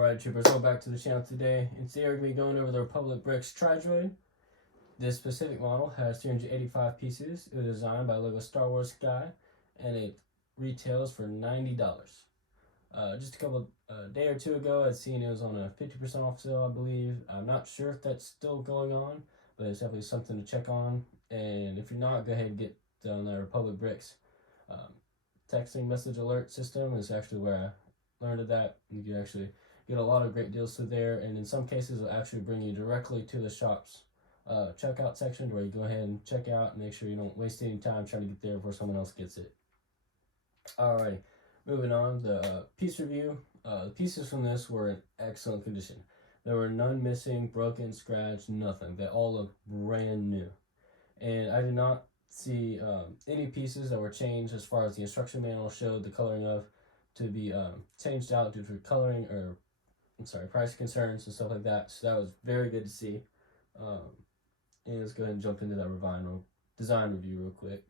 Alright troopers, welcome back to the channel today. And today we're going to be going over the Republic Bricks Droid. This specific model has 385 pieces. It was designed by LEGO Star Wars guy, and it retails for $90. Just a couple day or two ago, I'd seen it was on a 50% off sale, I believe. I'm not sure if that's still going on, but it's definitely something to check on. And if you're not, go ahead and get on the Republic Bricks texting message alert system. Is actually where I learned of that. You can actually get a lot of great deals through there, and in some cases it'll actually bring you directly to the shop's checkout section, where you go ahead and check out and make sure you don't waste any time trying to get there before someone else gets it. Alright, moving on, the piece review. The pieces from this were in excellent condition. There were none missing, broken, scratched, nothing. They all look brand new. And I did not see any pieces that were changed as far as the instruction manual showed the coloring of to be changed out due to coloring or price concerns and stuff like that. So that was very good to see. And let's go ahead and jump into that design review real quick.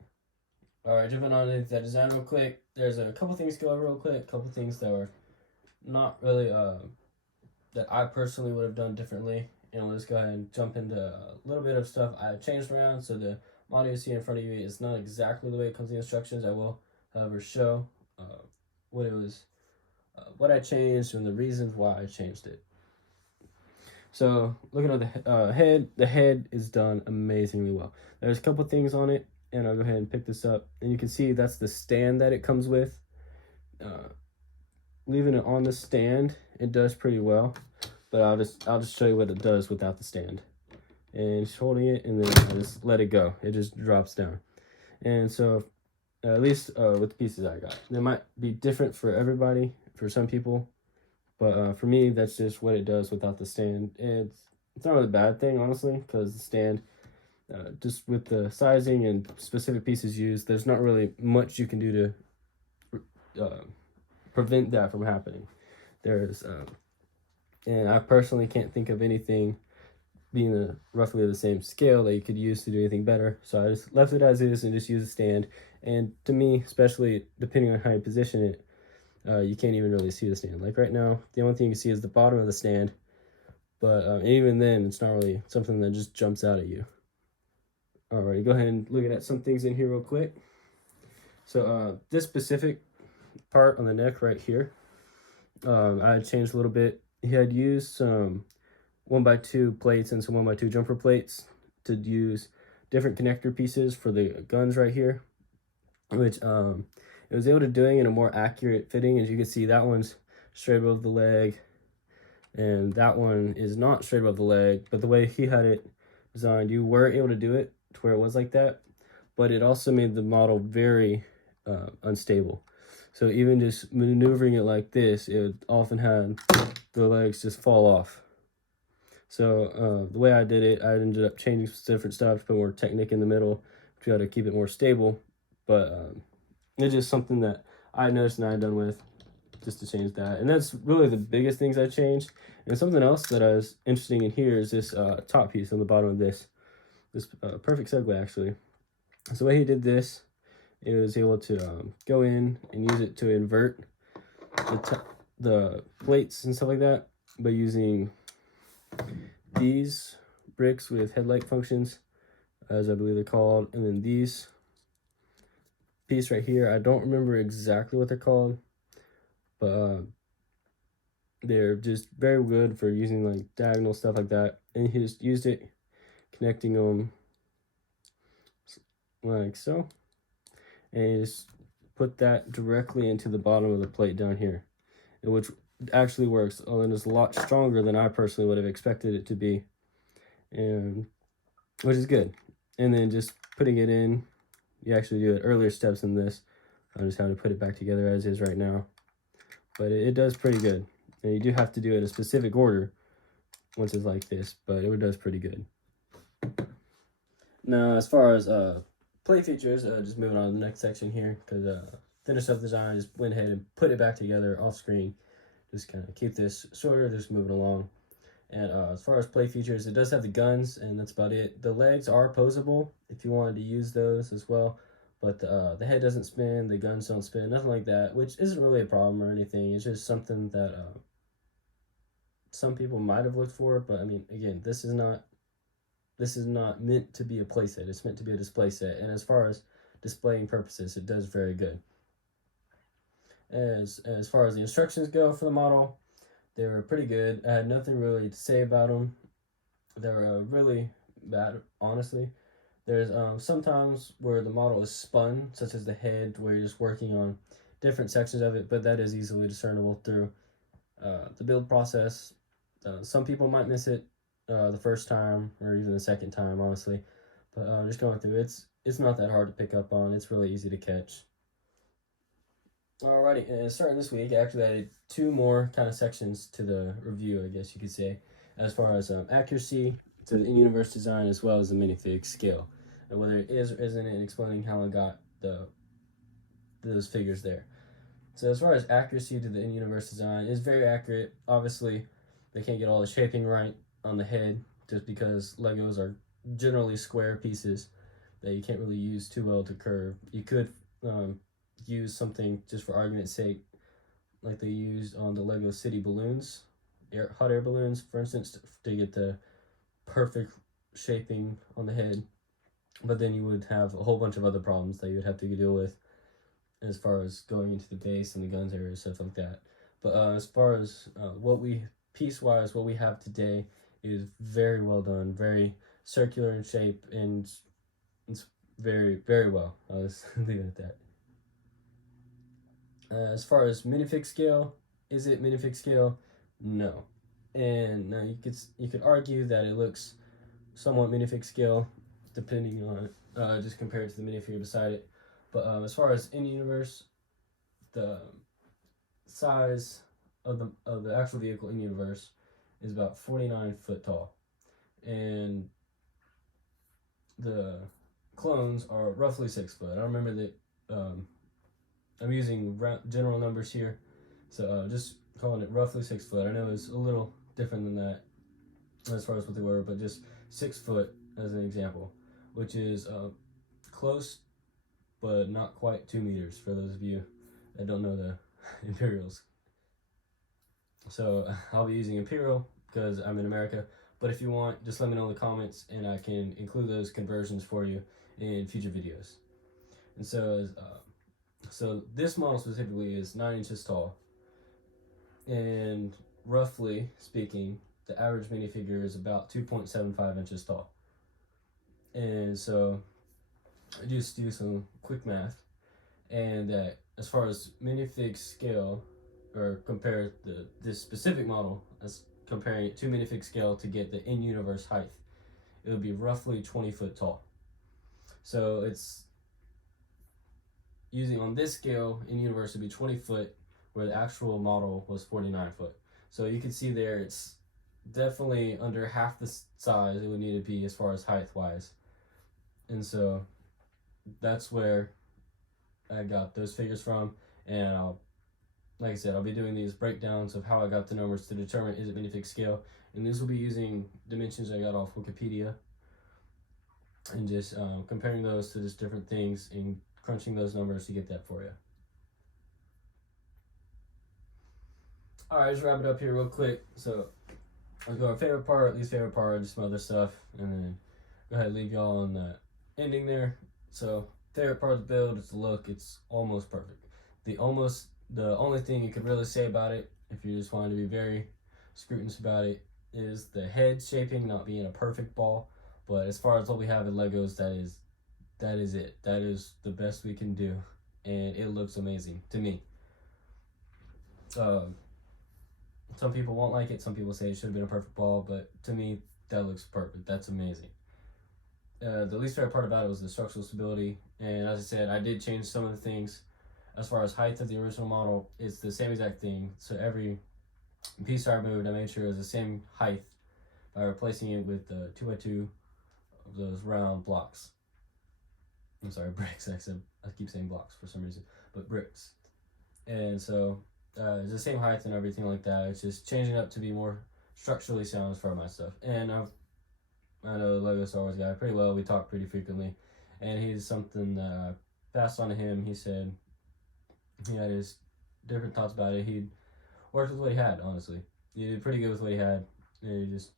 Alright, jumping on into that design real quick. There's a couple things to go over real quick. A couple things that were not really that I personally would have done differently. And we'll just go ahead and jump into a little bit of stuff I changed around. So the model you see in front of you is not exactly the way it comes in the instructions. I will, however, show what I changed and the reasons why I changed it. So looking at the head is done amazingly well. There's a couple things on it, and I'll go ahead and pick this up, and you can see that's the stand that it comes with. Leaving it on the stand, it does pretty well, but I'll just show you what it does without the stand. And just holding it, and then I just let it go. It just drops down. And so at least with the pieces I got, they might be different for everybody, for some people, but for me, that's just what it does without the stand. It's not really a bad thing, honestly, because the stand, just with the sizing and specific pieces used, there's not really much you can do to prevent that from happening. And I personally can't think of anything being roughly the same scale that you could use to do anything better. So I just left it as is and just use a stand. And to me, especially depending on how you position it, you can't even really see the stand. Like right now, the only thing you can see is the bottom of the stand, but even then, it's not really something that just jumps out at you. Alright, go ahead and look at some things in here real quick. So this specific part on the neck right here, I had changed a little bit. He had used some 1x2 plates and some 1x2 jumper plates to use different connector pieces for the guns right here, which it was able to doing in a more accurate fitting. As you can see, that one's straight above the leg, and that one is not straight above the leg, but the way he had it designed, you were able to do it to where it was like that, but it also made the model very unstable. So even just maneuvering it like this, it would often have the legs just fall off. So the way I did it, I ended up changing some different stuff, put more Technic in the middle, try to keep it more stable. But it's just something that I noticed and I had done with, just to change that. And that's really the biggest things I changed. And something else that I was interesting in here is this top piece on the bottom of this perfect segue, actually. So the way he did this, it was able to go in and use it to invert the plates and stuff like that by using these bricks with headlight functions, as I believe they're called, and then these piece right here, I don't remember exactly what they're called, but they're just very good for using like diagonal stuff like that. And he just used it, connecting them like so, and he just put that directly into the bottom of the plate down here, which actually works, and it's a lot stronger than I personally would have expected it to be, and which is good. And then just putting it in, you actually do it earlier steps in this. I just have to put it back together as is right now, but it does pretty good. And you do have to do it in a specific order once it's like this, but it does pretty good. Now, as far as plate features, just moving on to the next section here, because finished up the design, just went ahead and put it back together off screen. Just kind of keep this shorter, just moving along. And as far as play features, it does have the guns, and that's about it. The legs are posable if you wanted to use those as well, but the head doesn't spin, the guns don't spin, nothing like that, which isn't really a problem or anything. It's just something that some people might have looked for, but I mean, again, this is not meant to be a playset. It's meant to be a display set, and as far as displaying purposes, it does very good. As far as the instructions go for the model, they were pretty good. I had nothing really to say about them. They were really bad, honestly. There's sometimes where the model is spun, such as the head, where you're just working on different sections of it, but that is easily discernible through the build process. Some people might miss it the first time or even the second time, honestly. But just going through it's not that hard to pick up on. It's really easy to catch. Alrighty, and starting this week, I actually added two more kind of sections to the review, I guess you could say, as far as accuracy to the in-universe design as well as the minifig scale, and whether it is or isn't, and explaining how I got those figures there. So as far as accuracy to the in-universe design, it's very accurate. Obviously, they can't get all the shaping right on the head just because Legos are generally square pieces that you can't really use too well to curve. You could use something just for argument's sake, like they used on the Lego City balloons, hot air balloons, for instance, to get the perfect shaping on the head. But then you would have a whole bunch of other problems that you would have to deal with as far as going into the base and the guns area, stuff like that. But as far as piece-wise, what we have today is very well done, very circular in shape, and it's very, very well. I'll just leave it at that. As far as minifig scale, is it minifig scale? No. And you could argue that it looks somewhat minifig scale, depending on just compared to the minifigure beside it. But as far as in universe, the size of the actual vehicle in universe is about 49 foot tall, and the clones are roughly 6 foot. I remember that I'm using general numbers here, so just calling it roughly 6 foot. I know it's a little different than that as far as what they were, but just 6 foot as an example, which is close but not quite 2 meters for those of you that don't know the imperials. So I'll be using imperial because I'm in America, but if you want, just let me know in the comments and I can include those conversions for you in future videos. And so this model specifically is 9 inches tall, and roughly speaking, the average minifigure is about 2.75 inches tall. And so I just do some quick math, and that as far as minifig scale, or compare this specific model as comparing it to minifig scale to get the in-universe height, it would be roughly 20 foot tall. So it's using on this scale in universe would be 20 foot, where the actual model was 49 foot. So you can see there it's definitely under half the size it would need to be as far as height wise. And so that's where I got those figures from, and like I said, I'll be doing these breakdowns of how I got the numbers to determine is it minifig scale, and this will be using dimensions I got off Wikipedia, and just comparing those to just different things and crunching those numbers to get that for you. Alright, just wrap it up here real quick. So let's go our favorite part, least favorite part, just some other stuff, and then go ahead and leave y'all on the ending there. So favorite part of the build is the look. It's almost perfect. The only thing you could really say about it, if you just wanted to be very scrutinous about it, is the head shaping not being a perfect ball. But as far as what we have in Legos, that is it. That is the best we can do, and it looks amazing to me. Some people won't like it. Some people say it should have been a perfect ball, but to me, that looks perfect. That's amazing. The least favorite part about it was the structural stability, and as I said, I did change some of the things. As far as height of the original model, it's the same exact thing. So every piece I removed, I made sure it was the same height by replacing it with 2x2 of those round blocks. I'm sorry, bricks. I keep saying blocks for some reason, but bricks. And so it's the same height and everything like that. It's just changing up to be more structurally sound as far as my stuff. And I know the Lego Star Wars guy pretty well. We talk pretty frequently, and he's something that I passed on to him. He had his different thoughts about it. He worked with what he had, honestly. you did pretty good with what he had. And you just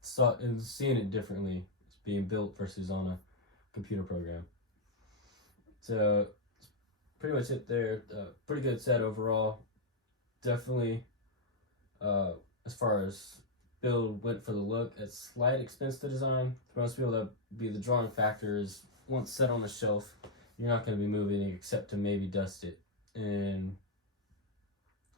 saw and seeing it differently. It's being built versus on a computer program. So pretty much it there. Pretty good set overall. Definitely, as far as build went for the look, at slight expense to design. For most people, that be the drawing factor is once set on a shelf, you're not going to be moving it except to maybe dust it. And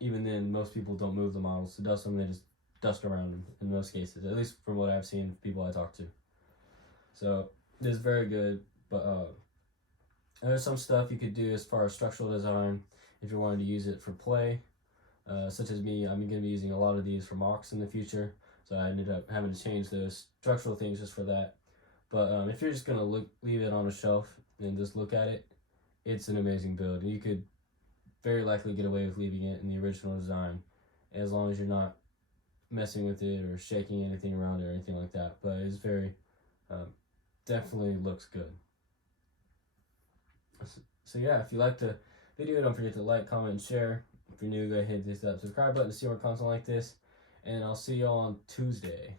even then, most people don't move the models to dust them, they just dust around them in most cases, at least from what I've seen people I talk to. So it is very good, but there's some stuff you could do as far as structural design if you're wanting to use it for play. Such as me, I'm going to be using a lot of these for mocks in the future, so I ended up having to change those structural things just for that. But if you're just going to leave it on a shelf and just look at it, it's an amazing build. You could very likely get away with leaving it in the original design, as long as you're not messing with it or shaking anything around it or anything like that. But it's very, definitely looks good. So yeah, if you liked the video, don't forget to like, comment, and share. If you're new, go ahead and hit that subscribe button to see more content like this. And I'll see y'all on Tuesday.